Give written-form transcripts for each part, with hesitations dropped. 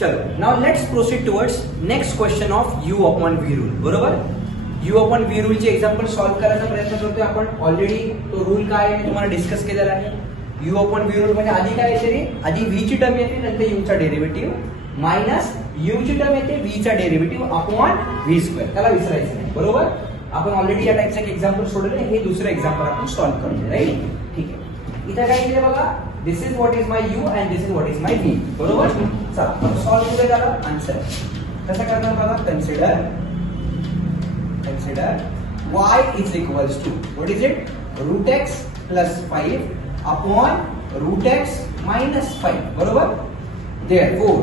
चलो now let's proceed towards next question of u upon v rule. बरोबर, u upon v rule चे example solve करायचा प्रयत्न करतोय आपण. ऑलरेडी तो रूल काय आहे तुम्हाला डिस्कस केलेला आहे. u अपॉन v रूल म्हणजे आधी काय येते रे, आधी v ची टर्म येते, नंतर u चा डेरिव्हेटिव्ह मायनस u ची टर्म येते, v चा डेरिव्हेटिव्ह अपॉन v स्क्वेअर. त्याला विसरायचं नाही. बरोबर, आपण ऑलरेडी या टाइपचं एक एक्झाम्पल सोडवलं, हे दुसरं एक्झाम्पल आपण सॉल्व्ह करतोय. राईट, ठीक आहे. इथे काय दिले बघा, this is what is my u and this is what is my v. बरोबर, चला आपण सॉल्व्ह करूया त्याला. आन्सर कसं करणार बघा, consider y is equals to what is it, root x plus 5 upon root x minus 5. बरोबर, therefore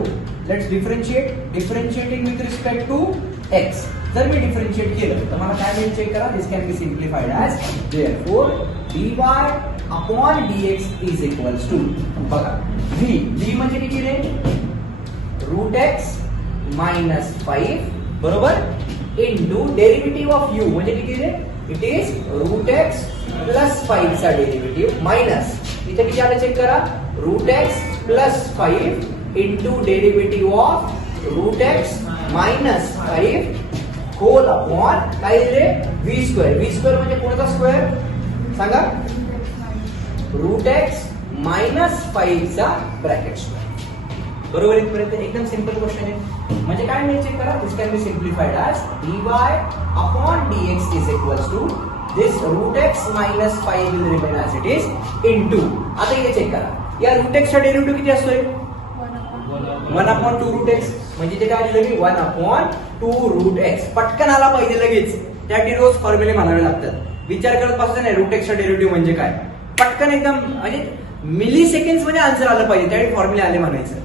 let's differentiating with respect to x. जर मी डिफरन्शिएट केलं तर मला काय मिळेल चेक करा. This can be simplified as therefore dy upon dx is equals to बघा v म्हणजे किती रे, root x minus 5. बरोबर, into डेरिव्हेटिव्ह ऑफ u म्हणजे किती रे, it is root x plus 5 चा डेरिव्हेटिव्ह मायनस इथे किती आलं चेक करा, root x plus 5 into derivative of root x minus 5 whole upon काय रे, v स्क्वेअर. v स्क्वेअर म्हणजे कोणता स्क्वेअर सांगा, root x minus 5 चा ब्रॅकेट स्क्वेअर. बरोबर, इथपर्यंत एकदम सिंपल क्वेश्चन आहे. म्हणजे काय मिळेल चेक करा, this can be simplified as dy upon dx is equals to this root x minus 5 will remain as it is into. आता इथे चेक करा, या root x चा डेरिव्हेटिव्ह किती असतोय, 1 upon 2 root x. म्हणजे ते काय दिलं मी 1 upon 2 root x. पटकन आला पाहिजे लगेच, त्यासाठी रोज फॉर्म्युले म्हणावे लागतात. विचार करत बसायचं नाही root x चा डेरिव्हेटिव्ह म्हणजे काय, पटकन एकदम म्हणजे मिली सेकंड्स मध्ये आन्सर आलं पाहिजे, त्यासाठी फॉर्म्युले आले म्हणायचं.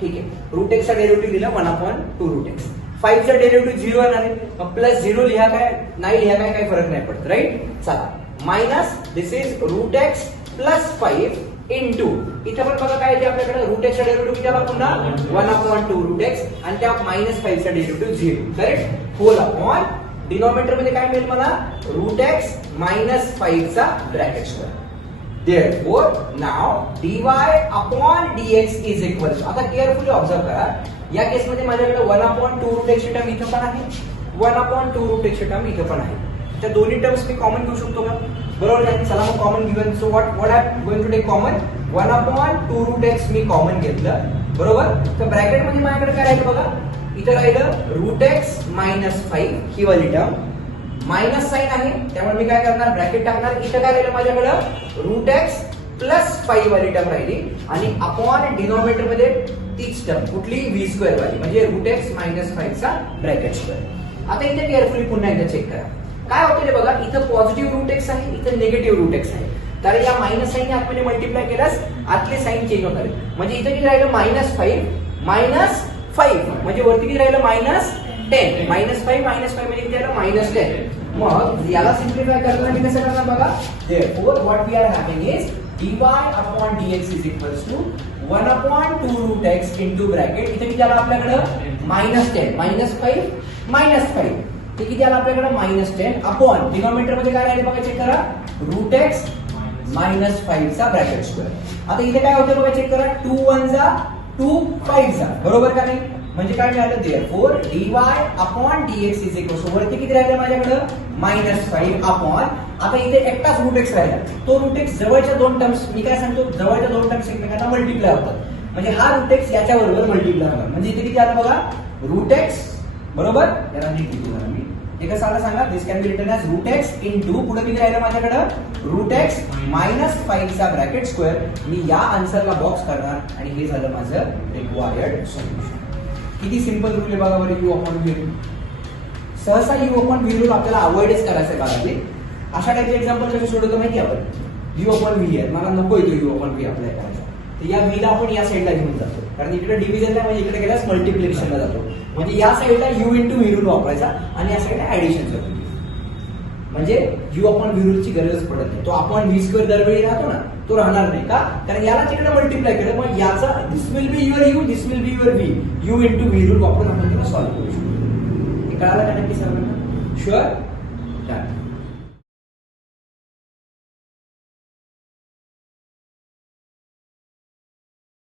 ठीक आहे, रूट एक्स चा डेरिव्हेटिव्ह दिला 1 अपॉन 2 रूट एक्स. 5 चा डेरिव्हेटिव्ह 0 येणार आहे, मग प्लस 0 लिहा काय नाही लिहा काय काही फरक नाही पडत. राईट, चला minus this is root x plus 5 into इथे पण बघा काय येते आपल्याकडे, रूट एक्स चा डेरिव्हेटिव्ह किती आला पुन्हा 1 अपॉन 2 रूट एक्स आणि त्या मायनस 5 चा derivative 0. Correct, whole upon denominator मध्ये काय मिळेल मला, रूट एक्स मायनस 5 चा bracket square. Therefore, now dy upon dx is equal to, आता केअरफुली ऑब्झर्व करा, या केसमध्ये माझ्याकडे 1 upon 2 रूट एक्सची टर्म इथं पण आहे, 1 upon 2 रूट एक्सची टर्म इथं पण आहे. त्या दोन्ही टर्म्स मी कॉमन घेऊ शकतो का, बरोबर का. चला मग कॉमन घेऊया. So what I am going to take common, 1 upon 2 root x मी कॉमन घेतलं. बरोबर, तर ब्रॅकेट मध्ये माझ्याकडे काय राहिलं बघा, इथं राहिलं रूट एक्स मायनस 5 ही वाली टर्म, मायनस साइन आहे त्यामुळे मी काय करणार, ब्रॅकेट टाकणार. इथं काय राहिलं माझ्याकडे, रूट एक्स प्लस 5 वाली टर्म राहिली आणि अपॉन डिनॉमिनेटर मध्ये तीच टर्म कुठली, v स्क्वेअर वाली म्हणजे रूट एक्स मायनस 5 चा ब्रॅकेट स्क्वेअर. आता इथे केअरफुली पुन्हा एकदा चेक करा काय होतं ते बघा, इथं पॉझिटिव्ह रूट एक्स आहे, इथं निगेटिव्ह रूट एक्स आहे. तर या मायनस साईनने आतमध्ये मल्टिप्लाय केल्यास आतले साईन चेंज होतात. म्हणजे इथं किती राहिलं, मायनस 5 म्हणजे वरती किती राहिलं, मायनस 10. मायनस 5 म्हणजे किती राहिलं, मायनस 10. मग याला सिम्प्लिफाय करताना मी कसं करणार बघा, therefore what we are having is dy upon dx is equals to 1 upon 2 root x into bracket. इथे किती आलं आपल्याकडे, मायनस 10, मायनस 5 ते किती आलं आपल्याकडे, मायनस 10 अपॉन डिनॉमिनेटर मध्ये काय राहिले बघा चेक करा, रूट एक्स मायनस 5 चा ब्रॅकेट स्क्वेअर. आता इथे काय होतं बघा चेक करा, 2 1 जा 2 5 जा, बरोबर का नाही. म्हणजे काय मिळालं, therefore dy upon dx is equal to वरती किती राहिलं माझ्याकडे, मायनस 5 अपॉन, आता इथे एकटाच रूट एक्स राहिला, तो रूट एक्स जवळच्या दोन टर्म्स, मी काय सांगतो जवळच्या दोन टर्म्स एकमेकांना मल्टिप्लाय होतात, म्हणजे हा रूट एक्स याच्या बरोबर मल्टिप्लाय होणार. म्हणजे इथे किती आलं बघा, रूट एक्स बरोबर, याला नीट लिहतो जरा मी, हे कसं आलं सांगा, this can be written as root x into पुढे किती राहिलं माझ्याकडे, रूट एक्स मायनस 5 चा ब्रॅकेट स्क्वेअर. मी या आन्सरला बॉक्स करणार आणि हे झालं माझं रिक्वायर्ड सोल्युशन. किती सिंपल रूल आहे बघा बरं, u अपॉन v रूल. सहसा u अपॉन v रूल आपल्याला अवॉइडच करायचं आहे बघा. अशा टाइपचे एक्झाम्पल कसे सोडवतो माहिती आहे आपण, u अपॉन v आहे, मला नको येतो u अपॉन v अप्लाय करायचा, तर या v ला आपण या साईडला घेऊन जातो, कारण इकडे डिव्हिजनला म्हणजे इकडे गेल्यास मल्टिप्लिकेशनला जातो. म्हणजे या साईडला u इंटू v रूल वापरायचा आणि या साईडला ऍडिशन करतो. म्हणजे u अपॉन v रूलची गरजच पडत नाही. तो अपॉन v स्क्वेअर दरवेळी राहतो ना, तो राहणार नाही का, कारण याला तिकडे मल्टिप्लाय केलं, मग याचा this will be your u, this will be your v, u into v rule वापरून आपण त्याला सॉल्व्ह करू शकतो. हे कळालं का नक्की सर्वांना, शुअर.